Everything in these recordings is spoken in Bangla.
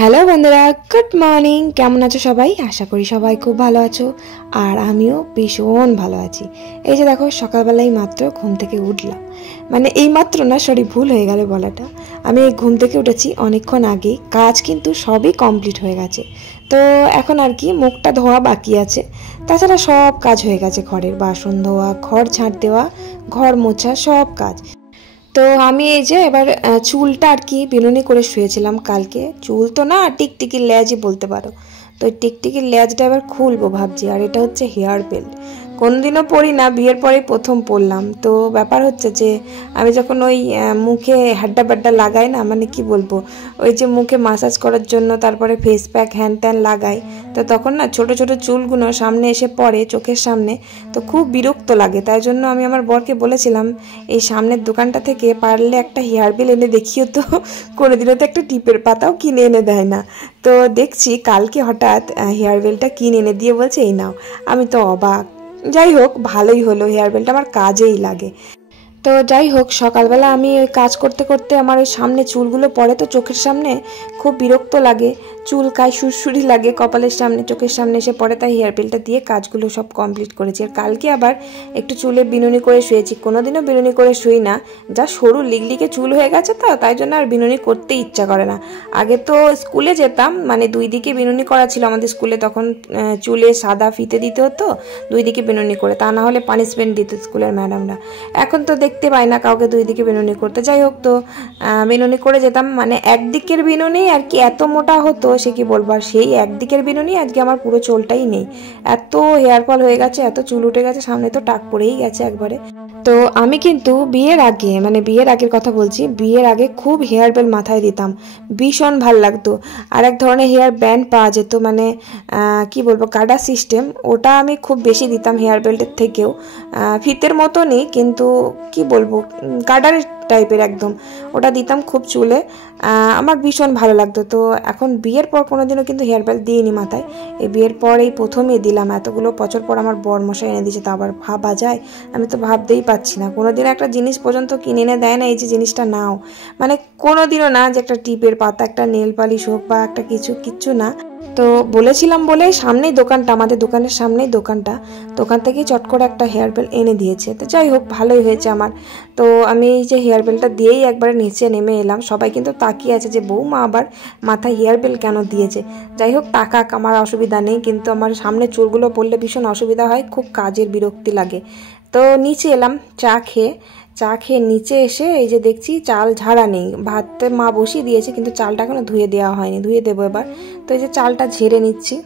হ্যালো বন্ধুরা, গুড মর্নিং। কেমন আছো সবাই? আশা করি সবাই খুব ভালো আছো, আর আমিও ভীষণ ভালো আছি। এই যে দেখো, সকালবেলায় মাত্র ঘুম থেকে উঠলাম। মানে এই মাত্র না, সরি, ভুল হয়ে গেল বলাটা। আমি এই ঘুম থেকে উঠেছি অনেকক্ষণ আগে, কাজ কিন্তু সবই কমপ্লিট হয়ে গেছে। তো এখন আর কি মুখটা ধোয়া বাকি আছে, তাছাড়া সব কাজ হয়ে গেছে। ঘরের বাসন ধোয়া, ঘর ঝাঁট দেওয়া, ঘর মোছা, সব কাজ। তো আমি এই যে এবার চুলটা আর কি বিনুনি করে শুয়েছিলাম কালকে। চুল তো না, টিকটিকির লেজই বলতে পারো। তো টিকটিকির লেজটা এবার খুলবো ভাবছি। আর এটা হচ্ছে হেয়ার বেল্ট, কোনদিনও পরি না, বিয়ের পরেই প্রথম পরলাম। তো ব্যাপার হচ্ছে যে আমি যখন ওই মুখে হাড্ডা বাড্ডা লাগাই না, মানে কি বলবো, ওই যে মুখে মাসাজ করার জন্য তারপরে ফেস প্যাক হ্যান ত্যান লাগাই, তো তখন না ছোট ছোট চুলগুলো সামনে এসে পড়ে চোখের সামনে। তো খুব বিরক্ত লাগে। তাই জন্য আমি আমার বরকে বলেছিলাম, এই সামনের দোকানটা থেকে পারলে একটা হেয়ার বেল এনে দেখিও তো। কোনোদিনও তো একটা টিপের পাতাও কিনে এনে দেয় না। তো দেখছি কালকে হঠাৎ হেয়ার বেলটা কিনে এনে দিয়ে বলছে এই নাও। আমি তো অবাক। যাই হোক, ভালোই হলো, হেয়ার বেলটা আমার কাজেই লাগে। তো যাই হোক, সকালবেলা আমি ওই কাজ করতে করতে আমার ওই সামনে চুলগুলো পড়ে তো চোখের সামনে, খুব বিরক্ত লাগে, চুলকায়, সুরসুরি লাগে কপালের সামনে, চোখের সামনে এসে পড়ে। তাই হেয়ার বেলটা দিয়ে কাজগুলো সব কমপ্লিট করেছি। আর কালকে আবার একটু চুলে বিনুনি করে শুয়েছি। কোনোদিনও বিনুনি করে শুই না, যা সরু লিগলিকে চুল হয়ে গেছে তো, তাই জন্য আর বিনুনি করতে ইচ্ছা করে না। আগে তো স্কুলে যেতাম, মানে দুই দিকে বিনুনি করা ছিল আমাদের স্কুলে, তখন চুলে সাদা ফিতে দিতে হতো দুই দিকে বিনুনি করে, তা না হলে পানিশমেন্ট দিত স্কুলের ম্যাডামরা। এখন তো দেখতে পাই না কাউকে দুই দিকে বিনুনি করতে। যাই হোক, তো বিনুনি করে যেতাম, মানে একদিকের বিনুনি আর কি এত মোটা হতো সে কি বলবো। আর সেই একদিকের বিনুনি আজকে আমার পুরো চুলটাই নেই, এত হেয়ার ফল হয়ে গেছে, এত চুল উঠে গেছে, সামনে তো টাক পড়েই গেছে একবারে। তো আমি কিন্তু বিয়ের আগে, মানে বিয়ের আগের কথা বলছি, বিয়ের আগে খুব হেয়ার বেল মাথায় দিতাম, ভীষণ ভাল লাগতো। আর এক ধরনের হেয়ার ব্যান্ড পাওয়া যেত, মানে কি বলবো, কাডা সিস্টেম, ওটা আমি খুব বেশি দিতাম হেয়ার বেল্টের থেকেও। ফিতের মতনই, কিন্তু কি বলবো, কাডার টাইপের একদম, ওটা দিতাম খুব চুলে। আমার ভীষণ ভালো লাগতো। তো এখন বিয়ের পর কোনোদিনও কিন্তু হেয়ার বেল্ট দিইনি মাথায়। এই বিয়ের পর এই প্রথমই দিলাম। এতগুলো বছর পর আমার বর মশাই এনে দিয়েছে, তা আবার ভাবা যায়? আমি তো ভাবতেই পাচ্ছি না, কোনোদিনও একটা জিনিস পর্যন্ত কিনে এনে দেয় না, এই যে জিনিসটা নাও, মানে কোনোদিনও না যে একটা টিপের পাতা, একটা নেল পালিশ হোক বা একটা কিচ্ছু না। তো বলেছিলাম বলে সামনেই দোকানটা, আমাদের দোকানের সামনেই দোকানটা, দোকান থেকেই চট করে একটা হেয়ার বেল এনে দিয়েছে। তো যাই হোক, ভালোই হয়েছে আমার। তো আমি এই যে হেয়ার বেলটা দিয়েই একবারে নিচে নেমে এলাম। সবাই কিন্তু তাকিয়ে আছে যে বৌমা আবার মাথায় হেয়ার বেল কেন দিয়েছে। যাই হোক, তাকাক, আমার অসুবিধা নেই, কিন্তু আমার সামনে চুলগুলো পড়লে ভীষণ অসুবিধা হয়, খুব কাজের বিরক্তি লাগে। তো নিচে এলাম চা খেয়ে নিচে এসে এই যে দেখছি চাল ঝাড়া নেই, ভাতে মা বসিয়ে দিয়েছে, কিন্তু চালটা এখনো ধুয়ে দেওয়া হয়নি, ধুয়ে দেবো এবার। তো এই যে চালটা ঝেড়ে নিচ্ছি।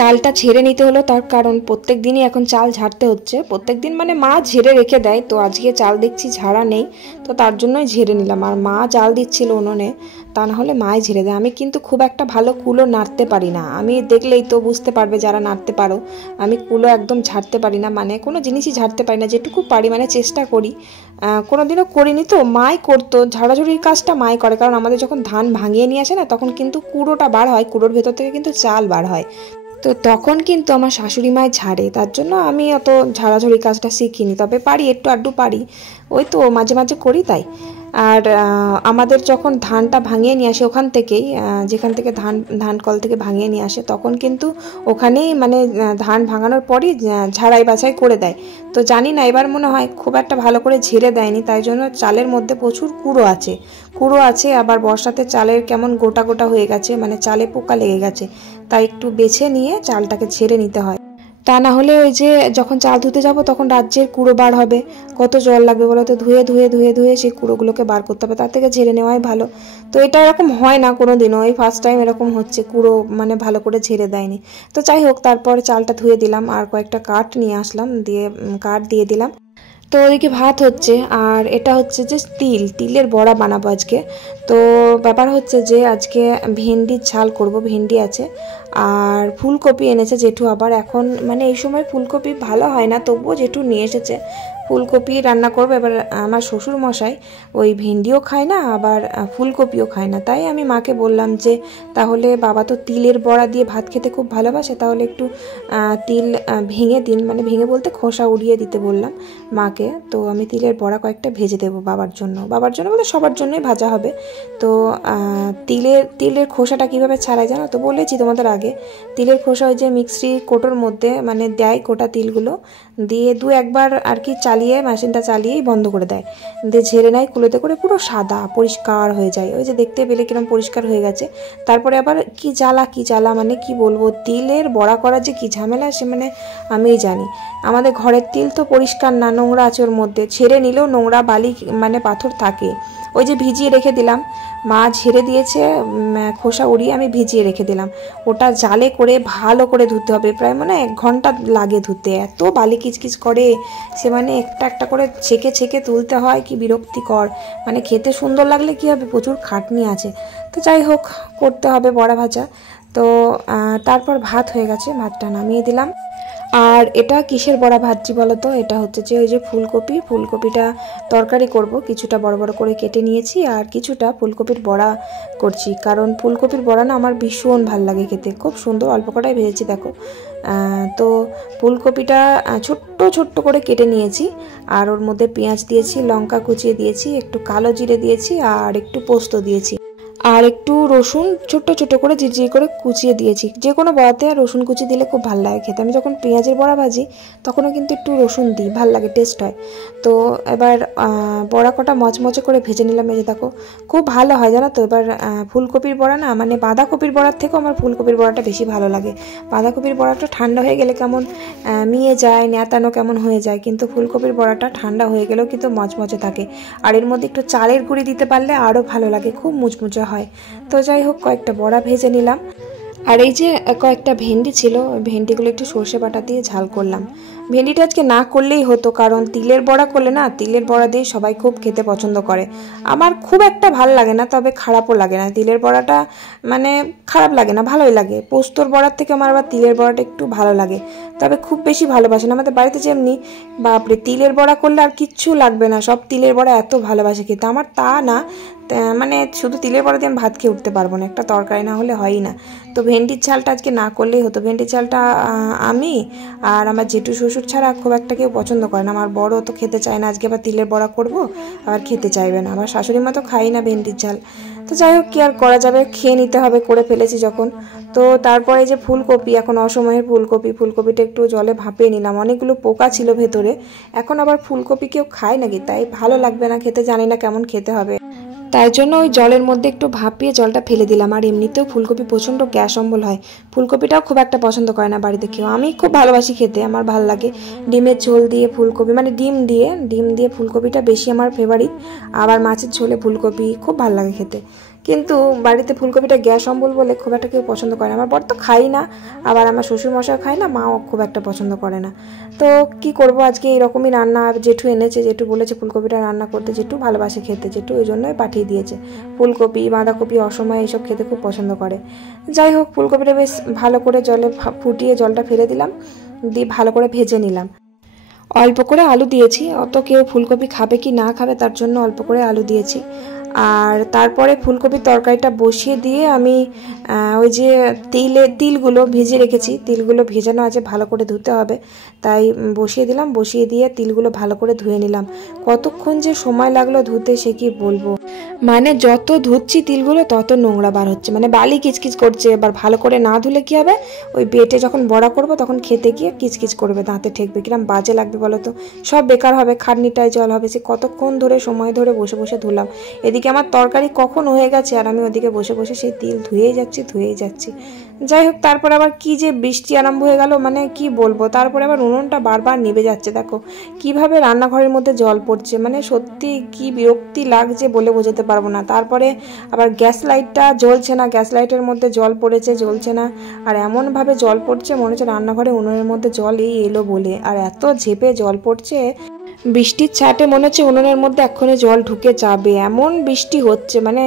চালটা ঝেড়ে নিতে হলো, তার কারণ প্রত্যেক দিনই এখন চাল ঝাড়তে হচ্ছে। প্রত্যেক দিন মানে মা ঝেড়ে রেখে দেয়, তো আজকে চাল দেখছি ঝাড়া নেই, তো তার জন্যই ঝেড়ে নিলাম। আর মা চাল দিচ্ছিল উনুনে, তা না হলে মাই ঝেড়ে দেয়। আমি কিন্তু খুব একটা ভালো কুলো নাড়তে পারি না, আমি দেখলেই তো বুঝতে পারবে যারা নাড়তে পারো। আমি কুলো একদম ঝাড়তে পারি না, মানে কোনো জিনিসই ঝাড়তে পারি না, যেটুকু পারি মানে চেষ্টা করি। কোনোদিনও করিনি, তো মাই করতো, ঝাড়াঝুড়ির কাজটা মাই করে। কারণ আমাদের যখন ধান ভাঙিয়ে নিয়ে আসে না, তখন কিন্তু কুড়োটা বার হয়, কুড়োর ভেতর থেকে কিন্তু চাল বার হয়। তো তখন কিন্তু আমার শাশুড়ি মাই ঝাড়ে, তার জন্য আমি অত ঝাড়াঝাড়ি কাজটা শিখিনি, তবে পারি, একটু আধটু পারি, ওই তো মাঝে মাঝে করি তাই। আর আমাদের যখন ধানটা ভাঙিয়ে নিয়ে আসে ওখান থেকেই, যেখান থেকে ধান কল থেকে ভাঙিয়ে নিয়ে আসে, তখন কিন্তু ওখানেই মানে ধান ভাঙানোর পরই ঝাড়াই বাছাই করে দেয়। তো জানি না, এবার মনে হয় খুব একটা ভালো করে ঝেড়ে দেয়নি, তাই জন্য চালের মধ্যে প্রচুর কুড়ো আছে। আবার বর্ষাতে চালের কেমন গোটা গোটা হয়ে গেছে, মানে চালে পোকা লেগে গেছে, তাই একটু বেছে নিয়ে চালটাকে ঝেড়ে নিতে হয়। তা না হলে ওই যে যখন চাল ধুতে যাব তখন রাজ্যের কুড়ো বার হবে, কত জল লাগবে বলো তো, ধুয়ে ধুয়ে ধুয়ে ধুয়ে সেই কুড়োগুলোকে বার করতে হবে, তার থেকে ঝেড়ে নেওয়াই ভালো। তো এটা এরকম হয় না কোনো দিনও, এই ফার্স্ট টাইম এরকম হচ্ছে, কুড়ো মানে ভালো করে ঝেড়ে দেয়নি। তো যাই হোক, তারপর চালটা ধুয়ে দিলাম আর কয়েকটা কাঠ নিয়ে আসলাম, দিয়ে কাঠ দিয়ে দিলাম। তো ওদিকে ভাত হচ্ছে, আর এটা হচ্ছে যে তিলের বড়া বানাবো আজকে। তো ব্যাপার হচ্ছে যে আজকে ভেন্ডির ঝাল করব, ভেন্ডি আছে আর ফুলকপি এনেছে জেঠু। আবার এখন মানে এই সময় ফুলকপি ভালো হয় না, তবুও জেঠু নিয়ে এসেছে, ফুলকপি রান্না করবো। এবার আমার শ্বশুর মশাই ওই ভেন্ডিও খায় না, আবার ফুলকপিও খায় না, তাই আমি মাকে বললাম যে তাহলে বাবা তো তিলের বড়া দিয়ে ভাত খেতে খুব ভালোবাসে, তাহলে একটু তিল ভেঙে দিন, মানে ভেঙে বলতে খোসা উড়িয়ে দিতে বললাম মাকে। তো আমি তিলের বড়া কয়েকটা ভেজে দেবো বাবার জন্য বলে সবার জন্যই ভাজা হবে। তো তিলের খোসাটা কীভাবে ছাড়াই জানো তো, বলেছি তোমাদের আগে। তিলের খোসা ওই যে মিক্সি কোটোর মধ্যে মানে দেয় কোটা তিলগুলো, দিয়ে একবার আর কি চালিয়ে, মেশিনটা চালিয়েই বন্ধ করে দেয়, দিয়ে ঝেড়ে নেয় কুলোতে করে, পুরো সাদা পরিষ্কার হয়ে যায়। ওই যে দেখতে পেলে কিরকম পরিষ্কার হয়ে গেছে। তারপরে আবার কি জ্বালা মানে কি বলবো, তিলের বড়া করা যে কি ঝামেলা সে মানে আমিই জানি। আমাদের ঘরের তিল তো পরিষ্কার না, নোংরা আছে ওর মধ্যে, ছেড়ে নিলেও নোংরা বালি মানে পাথর থাকে। ওই যে ভিজিয়ে রেখে দিলাম, মা ঝেড়ে দিয়েছে খোসা উড়িয়ে, আমি ভিজিয়ে রেখে দিলাম। ওটা জালে করে ভালো করে ধুতে হবে, প্রায় মানে 1 ঘন্টা লাগে ধুতে, এত বালি কিচকিচ করে সে, মানে একটা একটা করে ছেঁকে তুলতে হয়, কি বিরক্তিকর। মানে খেতে সুন্দর লাগলে কি হবে, প্রচুর খাটনি আছে। তো যাই হোক, করতে হবে বড়া ভাজা। তো তারপর ভাত হয়ে গেছে, ভাতটা নামিয়ে দিলাম। আর এটা কিসের বড়া ভাজছি বলো তো, এটা হচ্ছে যে ওই যে ফুলকপিটা তরকারি করব, কিছুটা বড় বড় করে কেটে নিয়েছি, আর কিছুটা ফুলকপির বড়া করছি। কারণ ফুলকপির বড়া না আমার ভীষণ ভাল লাগে খেতে, খুব সুন্দর, অল্প কটাই ভেজেছি দেখো। তো ফুলকপিটা ছোট্ট করে কেটে নিয়েছি, আর ওর মধ্যে পেঁয়াজ দিয়েছি, লঙ্কা কুচিয়ে দিয়েছি, একটু কালো জিরে দিয়েছি, আর একটু পোস্ত দিয়েছি, আর একটু রসুন ছোট করে ঝিরঝির করে কুচিয়ে দিয়েছি। যে কোনো বড়াতে রসুন কুচি দিলে খুব ভালো লাগে খেতে। আমি যখন পেঁয়াজের বড়া ভাজি তখনও কিন্তু একটু রসুন দিই, ভালো লাগে, টেস্ট হয়। তো এবার বড়া কটা মচমচে করে ভেজে নিলাম, এই যে দেখো, খুব ভালো হয় জানো তো। এবার ফুলকপির বড়া না, মানে বাঁধাকপির বড়ার থেকেও আমার ফুলকপির বড়াটা বেশি ভালো লাগে। বাঁধাকপির বড়াটা ঠান্ডা হয়ে গেলে কেমন মিয়ে যায়, ন্যাতানো কেমন হয়ে যায়, কিন্তু ফুলকপির বড়াটা ঠান্ডা হয়ে গেলেও কিন্তু মচমচে থাকে। আর এর মধ্যে একটু চালের গুঁড়ি দিতে পারলে আরও ভালো লাগে, খুব মুচমুচে হয়। তো যাই হোক, কয়েকটা বড়া ভেজে নিলাম। আর এই যে কয়েকটা ভেন্ডি ছিল, ভেন্ডিগুলো একটু সর্ষে বাটা দিয়ে ঝাল করলাম। ভেন্ডিটা আজকে না করলেই হতো, কারণ তিলের বড়া করলে না, তিলের বড়া দিয়ে সবাই খুব খেতে পছন্দ করে। আমার খুব একটা ভালো লাগে না, তবে খারাপও লাগে না। তিলের বড়াটা মানে খারাপ লাগে না, ভালোই লাগে। পোস্তর বড়ার থেকে আমার আবার তিলের বড়াটা একটু ভালো লাগে, তবে খুব বেশি ভালোবাসে না। আমাদের বাড়িতে যেমনি বাপরে তিলের বড়া করলে আর কিচ্ছু লাগবে না, সব তিলের বড়া এত ভালোবাসে খেতে। আমার তা না, মানে শুধু তিলের বড়া দিয়ে আমি ভাত খেয়ে উঠতে পারবো না, একটা তরকারি না হলে হয়ই না। তো ভেন্ডির ঝালটা আজকে না করলেই হতো। ভেন্ডির ঝালটা আমি আর আমার জেঠু শ্বশুর ছাড়া খুব একটা কেউ পছন্দ করে না। আমার বড় তো খেতে চায় না, আজকে আবার তিলের বড়া করবো, আবার খেতে চাইবে না। আমার শাশুড়ি মা তো খাই না ভেন্ডির ঝাল। তো যাই হোক, কি আর করা যাবে, খেয়ে নিতে হবে, করে ফেলেছি যখন। তো তারপরে যে ফুলকপি, এখন অসময়ের ফুলকপিটা একটু জলে ভাপিয়ে নিলাম, অনেকগুলো পোকা ছিল ভেতরে। এখন আবার ফুলকপি কেউ খায় নাকি, তাই ভালো লাগবে না খেতে, জানি না কেমন খেতে হবে, তাই জন্য ওই জলের মধ্যে একটু ভাপিয়ে জলটা ফেলে দিলাম। আর এমনিতেও ফুলকপি প্রচণ্ড গ্যাস অম্বল হয়, ফুলকপিটাও খুব একটা পছন্দ করে না বাড়িতে কেউ। আমি খুব ভালোবাসি খেতে, আমার ভালো লাগে। ডিমের ঝোল দিয়ে ফুলকপি, মানে ডিম দিয়ে ফুলকপিটা বেশি আমার ফেভারিট। আবার মাছের ঝোলে ফুলকপি খুব ভালো লাগে খেতে, কিন্তু বাড়িতে ফুলকপিটা গ্যাস অম্বল বলে খুব একটা কেউ পছন্দ করে না। আমার বর তো খাই না, আবার আমার শ্বশুরমশাই খায় না, মাও খুব একটা পছন্দ করে না। তো কি করব, আজকে এইরকমই রান্না। আর জেঠু এনেছে, জেঠু বলেছে ফুলকপিটা রান্না করতে, জেঠু ভালোবাসে খেতে, জেঠু ওই জন্যই পাঠিয়ে দিয়েছে। ফুলকপি বাঁধাকপি অসময়ে এইসব খেতে খুব পছন্দ করে। যাই হোক, ফুলকপিটা বেশ ভালো করে জলে ফুটিয়ে জলটা ফেলে দিলাম, দিয়ে ভালো করে ভেজে নিলাম। অল্প করে আলু দিয়েছি, অত কেউ ফুলকপি খাবে কি না খাবে তার জন্য অল্প করে আলু দিয়েছি। আর তারপরে ফুলকপির তরকারিটা বসিয়ে দিয়ে আমি ওই যে তিলগুলো ভিজিয়ে রেখেছি, তিলগুলো ভেজানো আছে, ভালো করে ধুতে হবে, তাই বসিয়ে দিলাম। বসিয়ে দিয়ে তিলগুলো ভালো করে ধুয়ে নিলাম। কতক্ষণ যে সময় লাগলো ধুতে সে কি বলবো, মানে যত ধুচ্ছি তিলগুলো তত নোংরা বার হচ্ছে, মানে বালি কিচকিচ করছে। এবার ভালো করে না ধুলে কি হবে, ওই বেটে যখন বড়া করব তখন খেতে গিয়ে কিচকিচ করবে, দাঁতে ঠেকবে, কিরম বাজে লাগবে বলো তো, সব বেকার হবে, খাটনিটায় জল হবে। সে কতক্ষণ ধরে সময় ধরে বসে বসে ধুলাম। এদিকে এদিকে আমার তরকারি কখন হয়ে গেছে আর আমি ওদিকে বসে বসে সেই তিল ধুয়েই যাচ্ছি। যাই হোক, তারপর আবার কি যে বৃষ্টি আরম্ভ হয়ে গেল, মানে কি বলবো। তারপরে আবার উনুনটা বারবার নিভে যাচ্ছে, দেখো কিভাবে রান্নাঘরের মধ্যে জল পড়ছে, মানে সত্যি কি বিরক্তি লাগছে বলে বোঝাতে পারবো না। তারপরে আবার গ্যাস লাইটটা জ্বলছে না, গ্যাস লাইটের মধ্যে জল পড়েছে, জ্বলছে না। আর এমনভাবে জল পড়ছে মনে হচ্ছে রান্নাঘরে উনুনের মধ্যে জল এলো বলে। আর এত ঝেপে জল পড়ছে, বৃষ্টির ছাটে মনে হচ্ছে উনুনের মধ্যে এক্ষুনি জল ঢুকে যাবে, এমন বৃষ্টি হচ্ছে, মানে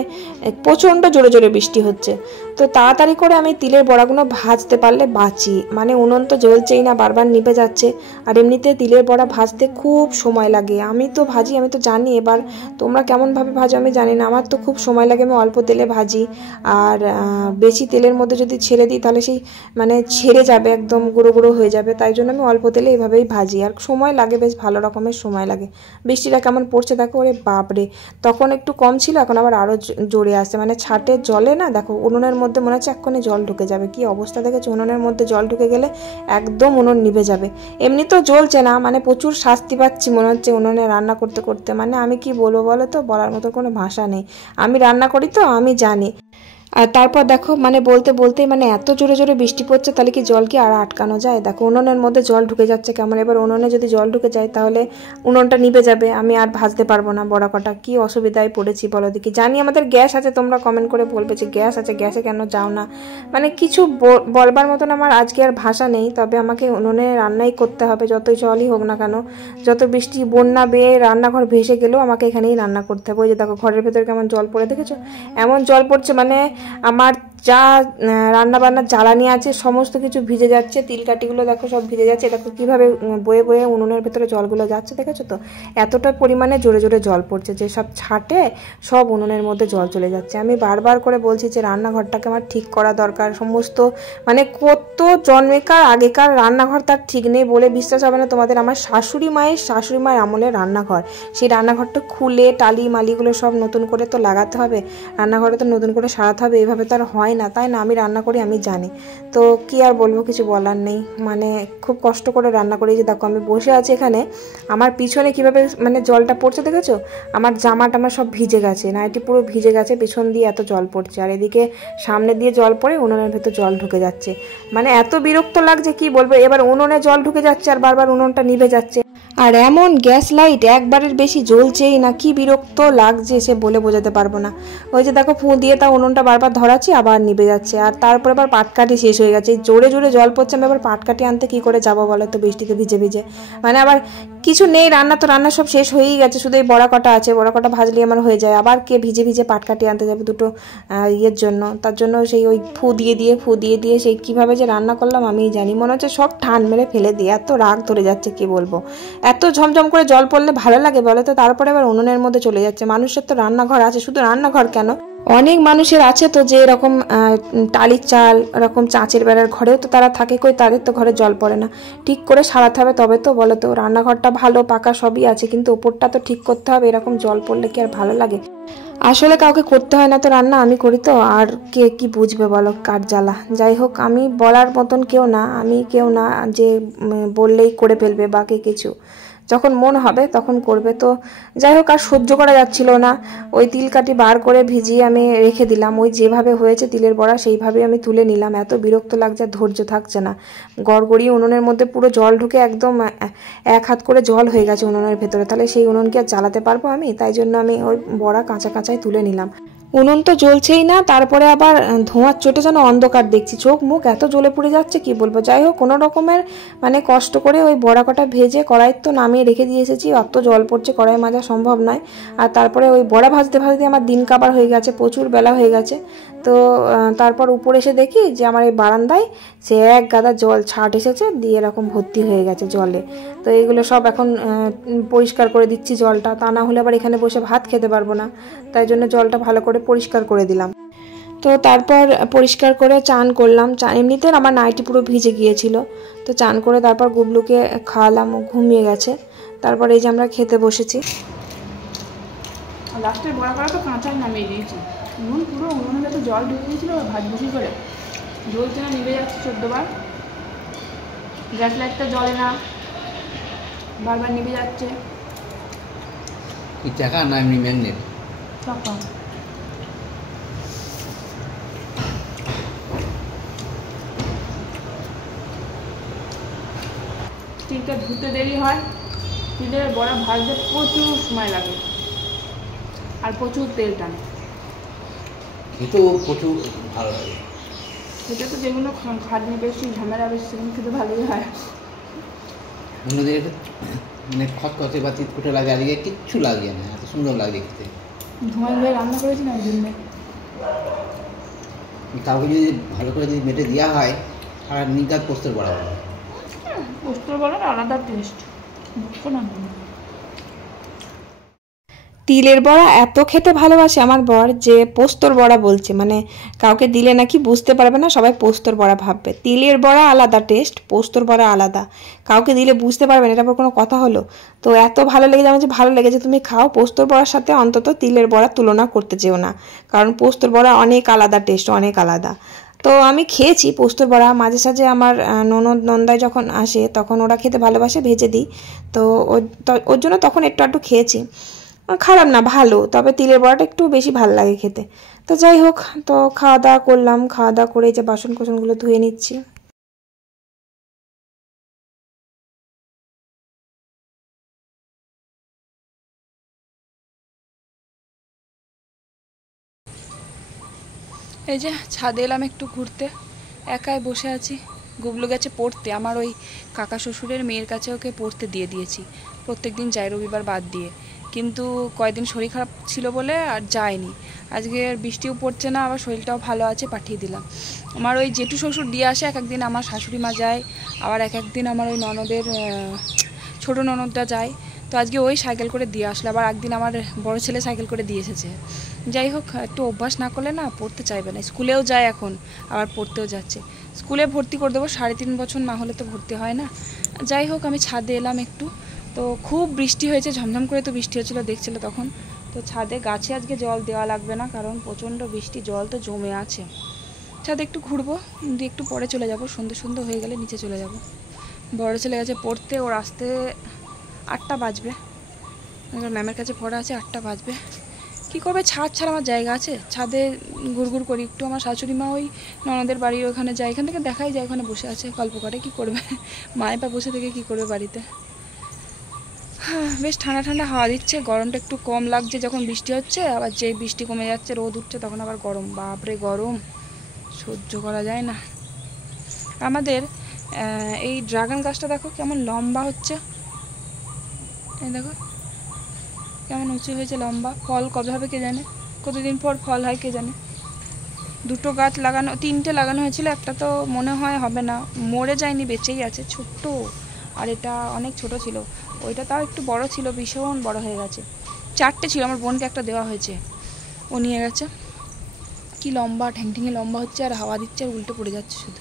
প্রচণ্ড জোরে জোরে বৃষ্টি হচ্ছে। তো তাড়াতাড়ি করে আমি তিলের বড়াগুলো ভাজতে পারলে বাঁচি, মানে উনুন তো জ্বলছেই না, বারবার নিভে যাচ্ছে। আর এমনিতে তিলের বড়া ভাজতে খুব সময় লাগে। আমি তো ভাজি, আমি তো জানি, এবার তোমরা কেমনভাবে ভাজো আমি জানি না, আমার তো খুব সময় লাগে। আমি অল্প তেলে ভাজি, আর বেশি তেলের মধ্যে যদি ছেড়ে দিই তাহলে সেই মানে ছেড়ে যাবে, একদম গুঁড়ো গুঁড়ো হয়ে যাবে। তাই জন্য আমি অল্প তেলে এইভাবেই ভাজি, আর সময় লাগে, বেশ ভালো রকমের সময় লাগে। বৃষ্টিটা কেমন পড়ছে দেখো, ওরে বাপরে, তখন একটু কম ছিল, এখন আবার আরও জোরে আসছে। মানে ছাটের জলে না, দেখো উনুনের মধ্যে মনে হচ্ছে এক্ষুনি জল ঢুকে যাবে। কি অবস্থা দেখেছো, উনুনের মধ্যে জল ঢুকে গেলে একদম উনুন নিভে যাবে। এমনি তো জ্বলছে না, মানে প্রচুর শাস্তি পাচ্ছি মনে হচ্ছে উনুনে রান্না করতে করতে। মানে আমি কি বলবো বলো তো, বলার মতো কোনো ভাষা নেই। আমি রান্না করি তো আমি জানি। আর তারপর দেখো, মানে বলতে বলতেই মানে এত জোরে জোরে বৃষ্টি পড়ছে, তাহলে কি জল কি আর আটকানো যায়? দেখো উনুনের মধ্যে জল ঢুকে যাচ্ছে কেমন। এবার উনুনে যদি জল ঢুকে যায় তাহলে উনুনটা নিভে যাবে, আমি আর ভাজতে পারবো না বড়া কটা। কি অসুবিধায় পড়েছি বলো দেখি। জানি আমাদের গ্যাস আছে, তোমরা কমেন্ট করে বলবে যে গ্যাস আছে, গ্যাসে কেন যাও না। মানে কিছু বলবার মতন আমার আজকে আর ভাষা নেই। তবে আমাকে উনুনে রান্নাই করতে হবে, যতই জলই হোক না কেন, যত বৃষ্টি বন্যা বেয়ে রান্নাঘর ভেসে গেলেও আমাকে এখানেই রান্না করতে হবে। ওই যে দেখো ঘরের ভেতরে কেমন জল পড়ে, দেখেছো? এমন জল পড়ছে মানে আমার যা রান্নাবান্নার জ্বালানি আছে সমস্ত কিছু ভিজে যাচ্ছে। তিলকাঠিগুলো দেখো সব ভিজে যাচ্ছে, দেখো কীভাবে বয়ে বয়ে উনুনের ভেতরে জলগুলো যাচ্ছে, দেখেছো তো? এতটা পরিমাণে জোরে জোরে জল পড়ছে যে সব ছাটে সব উনুনের মধ্যে জল চলে যাচ্ছে। আমি বারবার করে বলছি যে রান্নাঘরটাকে আমার ঠিক করা দরকার। সমস্ত মানে কত জন্মেকার আগেকার রান্নাঘর তার ঠিক নেই বলে বিশ্বাস হবে না তোমাদের। আমার শাশুড়ি মায়ের আমলের রান্নাঘর, সেই রান্নাঘরটা খুলে টালি মালিগুলো সব নতুন করে তো লাগাতে হবে, রান্নাঘরে তো নতুন করে সারাতে হবে, এভাবে তো আর হয় না, তাই না? আমি রান্না করি, আমি জানি। তো কি আর বলবো, কিছু বলার নেই। মানে খুব কষ্ট করে রান্না করি। যে দেখো আমি বসে আছি এখানে, আমার পিছনে কিভাবে মানে জলটা পড়ছে দেখেছো? আমার জামাটা আমার সব ভিজে গেছে, নাইটি পুরো ভিজে গেছে, পিছন দিয়ে এত জল পড়ছে। আর এদিকে সামনে দিয়ে জল পড়ে উনুনের ভেতর জল ঢুকে যাচ্ছে, মানে এত বিরক্ত লাগছে কি বলবো। এবার উনুনে জল ঢুকে যাচ্ছে আর বারবার উনুনটা নিভে যাচ্ছে। আর এমন গ্যাস লাইট একবারের বেশি জ্বলছেই না, কি বিরক্ত লাগছে সে বলে বোঝাতে পারবো না। ওই যে দেখো ফুঁ দিয়ে তা উনুনটা বারবার ধরাচ্ছি, আবার নিভে যাচ্ছে। আর তারপরে আবার পাটকাঠি শেষ হয়ে গেছে, জোরে জোরে জল পড়ছে, আমি আবার পাটকাঠি আনতে কি করে যাবো বলো তো বৃষ্টিতে ভিজে ভিজে। মানে আবার কিছু নেই, রান্না সব শেষ হয়েই গেছে, শুধু এই বড়া কটা আছে, বড়া কটা ভাজলে আমার হয়ে যায়। আবার কে ভিজে ভিজে পাটকাঠি আনতে যাবে দুটো ইয়ের জন্য? তার জন্য সেই ওই ফু দিয়ে সেই কিভাবে যে রান্না করলাম আমি জানি। মনে হচ্ছে সব ঠান মেরে ফেলে দিয়ে, এত রাগ ধরে যাচ্ছে কি বলবো। এত ঝমঝম করে জল পড়লে ভালো লাগে বলো তো? তারপরে আবার উনুনের মধ্যে চলে যাচ্ছে। মানুষের তো রান্নাঘর আছে, শুধু রান্নাঘর কেন, অনেক মানুষের আছে তো যে এরকম টালির চাল, এরকম চাঁচের বেড়ার ঘরেও তো তারা থাকে, কই তাদের তো ঘরে জল পড়ে না। ঠিক করে সারাতে হবে তবে তো, বলো তো? রান্নাঘরটা ভালো পাকা সবই আছে, কিন্তু ওপরটা তো ঠিক করতে হবে। এরকম জল পড়লে কি আর ভালো লাগে? আসলে কাউকে করতে হয় না তো রান্না, আমি করি তো, আর কে কি বুঝবে বলো কার জ্বালা। যাই হোক, আমি বলার মতন কেউ না, আমি কেউ না যে বললেই করে ফেলবে বা কে কিছু। যখন মন হবে তখন করবে। তো যাই হোক, আর সহ্য করা যাচ্ছিল না। ওই তিলকাঠি বার করে ভিজিয়ে আমি রেখে দিলাম, ওই যেভাবে হয়েছে তিলের বড়া সেইভাবে আমি তুলে নিলাম। এত বিরক্ত লাগছে, ধৈর্য থাকছে না। গড়গড়িয়ে উনুনের মধ্যে পুরো জল ঢুকে একদম এক হাত করে জল হয়ে গেছে উনুনের ভেতরে, তাহলে সেই উনুনকে আর জ্বালাতে পারবো আমি? তাই জন্য আমি ওই বড়া কাঁচা কাঁচাই তুলে নিলাম। উনুন তো জ্বলছেই না, তারপরে আবার ধোঁয়ার চোটে যেন অন্ধকার দেখছি, চোখ মুখ এত জ্বলে পুড়ে যাচ্ছে কি বলবো। যাই হোক, কোনো রকমের মানে কষ্ট করে ওই বড়া কটা ভেজে কড়াই তো নামিয়ে রেখে দিয়ে এসেছি। অত জল পড়ছে, কড়াই মাজা সম্ভব নয়। আর তারপরে ওই বড়া ভাজতে ভাজতে আমার দিন কাবার হয়ে গেছে, প্রচুর বেলা হয়ে গেছে। তো তারপর উপরে এসে দেখি যে আমার এই বারান্দায় সে এক গাদা জল ছাট এসেছে, দিয়ে এরকম ভর্তি হয়ে গেছে জলে। তো এইগুলো সব এখন পরিষ্কার করে দিচ্ছি জলটা, তা না হলে আবার এখানে বসে ভাত খেতে পারবো না। তাই জন্য জলটা ভালো করে পরিষ্কার করে দিলাম। তো তারপর পরিষ্কার করে চান করলাম। এমনিতে আমার নাইটি পুরো ভিজে গিয়েছিল। তো চান করে তারপর গুবলুকে খাওয়ালাম, ও ঘুমিয়ে গেছে। তারপর এই যে আমরা খেতে বসেছি। লাস্টের বড়া করা তো কাঁচাই নামিয়ে দিয়েছি, উনুন পুরো উনুনের কাছে জল ঢুকে দিয়েছিল ভাজভুজি করে, জ্বলছে না, নিভে যাচ্ছে 14 বার। গ্যাস লাইটটা জ্বলে না, বারবার নিভে যাচ্ছে। টাকা না এমনি ম্যাগনেট সব খাও। তিলটা ধুতে দেরি হয়, তিলের বড়া ভাজতে প্রচুর সময় লাগে আর প্রচুর তেল টানে। খেতেও প্রচুর ভালো লাগে। খেতে তো যেগুলো খাটনি বেশি ঝামেলা বেশি সেগুলো খেতে ভালোই হয়। অন্যদের মানে খতখতে বা তিতকুটে লাগে, আজকে কিচ্ছু লাগে না, এত সুন্দর লাগে খেতে। ধোঁয়ায় ধোঁয়ায় রান্না করেছি না ওই জন্যে। কাউকে যদি ভালো করে যদি মেটে দেওয়া হয় আর নির্ঘাত পোস্তের বড়া হবে। পোস্তর বড়ার আলাদা টেস্ট, বুঝছো না? তিলের বড়া এত খেতে ভালোবাসে আমার বর যে পোস্তর বড়া বলছে, মানে কাউকে দিলে নাকি বুঝতে পারবে না, সবাই পোস্তর বড়া ভাববে। তিলের বড়া আলাদা টেস্ট, পোস্তর বড়া আলাদা, কাউকে দিলে বুঝতে পারবে না, এটা আবার কোনো কথা হলো? তো এত ভালো লেগেছে আমার, যে ভালো লেগেছে তুমি খাও, পোস্তর বড়ার সাথে অন্তত তিলের বড়া তুলনা করতে যেও না, কারণ পোস্তর বড়া অনেক আলাদা টেস্ট, অনেক আলাদা। তো আমি খেয়েছি পোস্তর বড়া, মাঝে সাঝে আমার ননদ নন্দায় যখন আসে তখন ওরা খেতে ভালোবাসে, ভেজে দিই, তো ওর জন্য তখন একটু একটু খেয়েছি। খারাপ না, ভালো, তবে তিলের বড়াটা একটু বেশি ভালো লাগে খেতে। তো যাই হোক, তো খাওয়া দাওয়া করলাম, খাওয়া দাওয়া করে যে বাসন কোসনগুলো ধুয়ে নিচ্ছি। এই যে ছাদে এলাম একটু ঘুরতে, একাই বসে আছি। গুবলু গেছে পড়তে, আমার ওই কাকা শ্বশুরের মেয়ের কাছে ওকে পড়তে দিয়ে দিয়েছি, প্রত্যেক দিন যায় রবিবার বাদ দিয়ে, কিন্তু কয়েকদিন শরীর খারাপ ছিল বলে আর যায়নি। আজকে আর বৃষ্টিও পড়ছে না, আবার শরীরটাও ভালো আছে, পাঠিয়ে দিলাম। আমার ওই জেঠু শ্বশুর দিয়ে আসে, এক একদিন আমার শাশুড়ি মা যায়, আবার এক একদিন আমার ওই ননদের ছোটো ননদটা যায়। তো আজকে ওই সাইকেল করে দিয়ে আসলো, আবার একদিন আমার বড় ছেলে সাইকেল করে দিয়ে এসেছে। যাই হোক, একটু অভ্যাস না করলে না পড়তে চাইবে না। স্কুলেও যায় এখন, আবার পড়তেও যাচ্ছে। স্কুলে ভর্তি করে দেবো, 3.5 বছর না হলে তো ভর্তি হয় না। যাই হোক, আমি ছাদে এলাম একটু, তো খুব বৃষ্টি হয়েছে, ঝমঝম করে তো বৃষ্টি হচ্ছিলো, দেখছিল তখন। তো ছাদে গাছে আজকে জল দেওয়া লাগবে না, কারণ প্রচণ্ড বৃষ্টি, জল তো জমে আছে। ছাদে একটু ঘুরবো, দিয়ে একটু পরে চলে যাব, সন্ধ্যে হয়ে গেলে নিচে চলে যাব। বড় ছেলে গেছে পড়তে, ওর আসতে 8টা বাজবে, ম্যামের কাছে পড়া আছে, 8টা বাজবে। কী করবে, ছাদ ছাড়া আমার জায়গা আছে, ছাদে ঘুরঘুর করি একটু। আমার শাশুড়ি মা ওই ননদের বাড়ির ওখানে যায়, এখান থেকে দেখাই যায়, ওখানে বসে আছে গল্প করে, কী করবে, মায়ের পা বসে থেকে কী করবে বাড়িতে। হ্যাঁ, বেশ ঠান্ডা ঠান্ডা হাওয়া দিচ্ছে, গরমটা একটু কম লাগছে যখন বৃষ্টি হচ্ছে, আবার যেই বৃষ্টি কমে যাচ্ছে রোদ উঠছে তখন আবার গরম, বাপরে গরম সহ্য করা যায় না। আমাদের এই ড্রাগন গাছটা দেখো কেমন লম্বা হচ্ছে, এই দেখো কেমন উঁচু হয়েছে, লম্বা। ফল কবে হবে কে জানে, কতদিন পর ফল হয় কে জানে। 2টো গাছ লাগানো, 3টে লাগানো হয়েছিল, একটা তো মনে হয় হবে না, মরে যায়নি, বেঁচেই আছে, ছোট্ট। আর এটা অনেক ছোট ছিল, ওইটা তাও একটু বড় ছিল, ভীষণ বড় হয়ে গেছে। 4টে ছিল, আমার বোনকে একটা দেওয়া হয়েছে, ও নিয়ে গেছে। কি লম্বা, ঠ্যাংঠ্যাঙে লম্বা হচ্ছে, আর হাওয়া দিচ্ছে আর উল্টে পড়ে যাচ্ছে শুধু।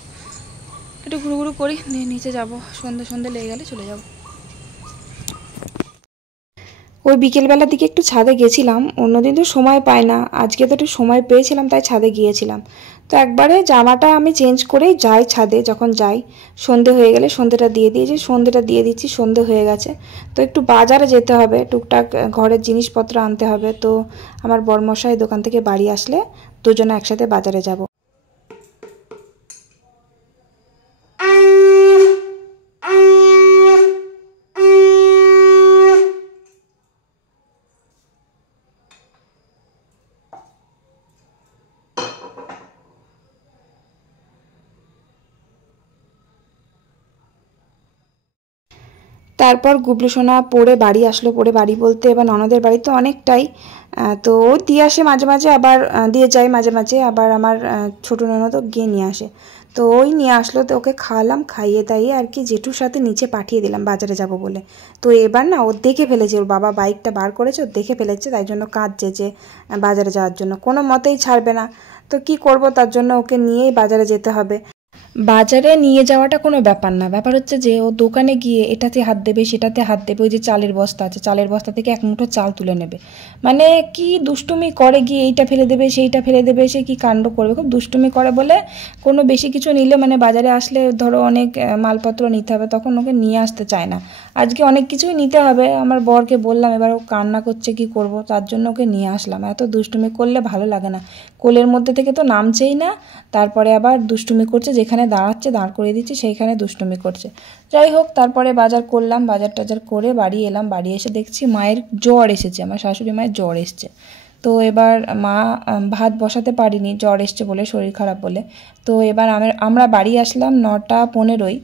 একটু ঘুরু করি, নিয়ে নিচে যাবো, সন্ধে লেগে গেলে চলে যাবো। ওই বিকেলবেলার দিকে একটু ছাদে গেছিলাম, অন্যদিন তো সময় পাই না, আজকে তো একটু সময় পেয়েছিলাম তাই ছাদে গিয়েছিলাম। তো একবারে জামাটা আমি চেঞ্জ করেই যাই ছাদে, যখন যাই সন্ধে হয়ে গেলে সন্ধেটা দিয়ে দিয়েছি, সন্ধেটা দিয়ে দিচ্ছি, সন্ধে হয়ে গেছে। তো একটু বাজারে যেতে হবে, টুকটাক ঘরের জিনিসপত্র আনতে হবে। তো আমার বরমশাই দোকান থেকে বাড়ি আসলে দুজনে একসাথে বাজারে যাব। তারপর গুবলু সোনা পড়ে বাড়ি আসলো, পড়ে বাড়ি বলতে এবার ননদের বাড়ি তো অনেকটাই, তো ও দিয়ে আসে মাঝে মাঝে, আবার দিয়ে যায় মাঝে মাঝে, আবার আমার ছোটো ননদও গিয়ে নিয়ে আসে। তো ওই নিয়ে আসলো, তো ওকে খাওয়ালাম, খাইয়ে দাইয়ে আর কি জেঠুর সাথে নিচে পাঠিয়ে দিলাম বাজারে যাব বলে। তো এবার না ও দেখে ফেলেছে, ওর বাবা বাইকটা বার করেছে, ও দেখে ফেলেছে, তাই জন্য কাঁদছে যে বাজারে যাওয়ার জন্য, কোনো মতেই ছাড়বে না। তো কি করব, তার জন্য ওকে নিয়েই বাজারে যেতে হবে। বাজারে নিয়ে যাওয়াটা কোনো ব্যাপার না, ব্যাপার হচ্ছে যে ও দোকানে গিয়ে এটাতে হাত দেবে, সেটাতে হাত দেবে, ওই যে চালের বস্তা আছে, চালের বস্তা থেকে 1 মুঠো চাল তুলে নেবে, মানে কি দুষ্টুমি করে, গিয়ে এইটা ফেলে দেবে, সেইটা ফেলে দেবে, সে কি কাণ্ড করবে, খুব দুষ্টুমি করে বলে কোনো বেশি কিছু নিলে, মানে বাজারে আসলে ধরো অনেক মালপত্র নিতে হবে, তখন ওকে নিয়ে আসতে চায় না। আজকে অনেক কিছুই নিতে হবে। আমার বরকে বললাম, এবার ও কান্না করছে কি করব, তার জন্য ওকে নিয়ে আসলাম। এত দুষ্টুমি করলে ভালো লাগে না, কোলের মধ্যে থেকে তো নামছেই না, তারপরে আবার দুষ্টুমি করছে, যেখানে দাঁড়াচ্ছে দাঁড় করিয়ে দিচ্ছি সেইখানে দুষ্টুমি করছে। যাই হোক, তারপরে বাজার করলাম, বাজার টাজার করে বাড়ি এলাম। বাড়ি এসে দেখছি মায়ের জ্বর এসেছে, আমার শাশুড়ি মায়ের জ্বর এসছে। তো এবার মা ভাত বসাতে পারিনি, জ্বর এসছে বলে, শরীর খারাপ বলে। তো এবার আমরা বাড়ি আসলাম 9:15।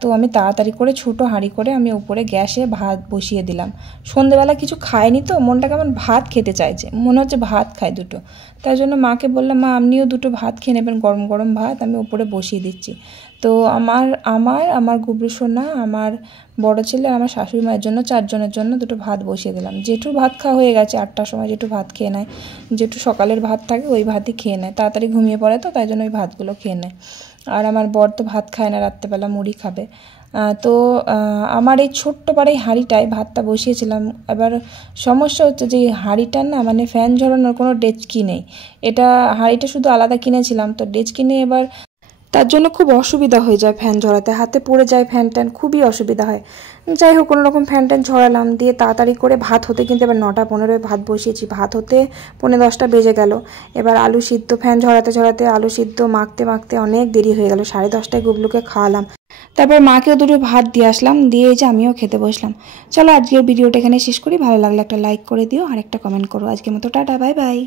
তো আমি তাড়াতাড়ি করে ছোটো হাঁড়ি করে আমি উপরে গ্যাসে ভাত বসিয়ে দিলাম। সন্ধেবেলা কিছু খায়নি তো, মনটা কেমন ভাত খেতে চাইছে, মনে হচ্ছে ভাত খায় দুটো। তাই জন্য মাকে বললাম, মা আপনিও দুটো ভাত খেয়ে নেবেন, গরম গরম ভাত আমি উপরে বসিয়ে দিচ্ছি। তো আমার গুবলু সোনা, আমার বড় ছেলে আর আমার শাশুড়ি মায়ের জন্য, 4 জনের জন্য দুটো ভাত বসিয়ে দিলাম। জেঠুর ভাত খাওয়া হয়ে গেছে, 8টার সময় জেঠু ভাত খেয়ে নেয়। জেঠু সকালের ভাত থাকে, ওই ভাতই খেয়ে নেয়, তাড়াতাড়ি ঘুমিয়ে পড়ে তো, তাই জন্য ওই ভাতগুলো খেয়ে নেয়। আর আমার বর তো ভাত খায় না, রাত্রেবেলা মুড়ি খাবে। তো আমার এই ছোট্ট পাড়ে হাঁড়িটায় ভাতটা বসিয়েছিলাম। এবার সমস্যা হচ্ছে যে এই হাঁড়িটার না মানে ফ্যান ঝরানোর কোনো ডেচকি নেই। এটা হাঁড়িটা শুধু আলাদা কিনেছিলাম, তো ডেচকি নিয়ে এবার তার জন্য খুব অসুবিধা হয়ে যায়, ফ্যান ঝরাতে হাতে পড়ে যায়, ফ্যান ট্যান খুবই অসুবিধা হয়। যাই হোক, কোনো রকম ফ্যান ট্যান ঝরালাম, দিয়ে তাড়াতাড়ি করে ভাত হতে, কিন্তু এবার 9:15 ভাত বসিয়েছি, ভাত হতে 9:45 বেজে গেল। এবার আলু সিদ্ধ, ফ্যান ঝরাতে ঝরাতে আলু সিদ্ধ মাখতে মাখতে অনেক দেরি হয়ে গেল। 10:30টায় গুবলুকে খাওয়ালাম, তারপর মাকেও দুটো ভাত দিয়ে আসলাম, দিয়ে যে আমিও খেতে বসলাম। চলো আজকের ভিডিওটা এখানে শেষ করি। ভালো লাগলে একটা লাইক করে দিও আর একটা কমেন্ট করো। আজকের মতো টাটা, বাই বাই।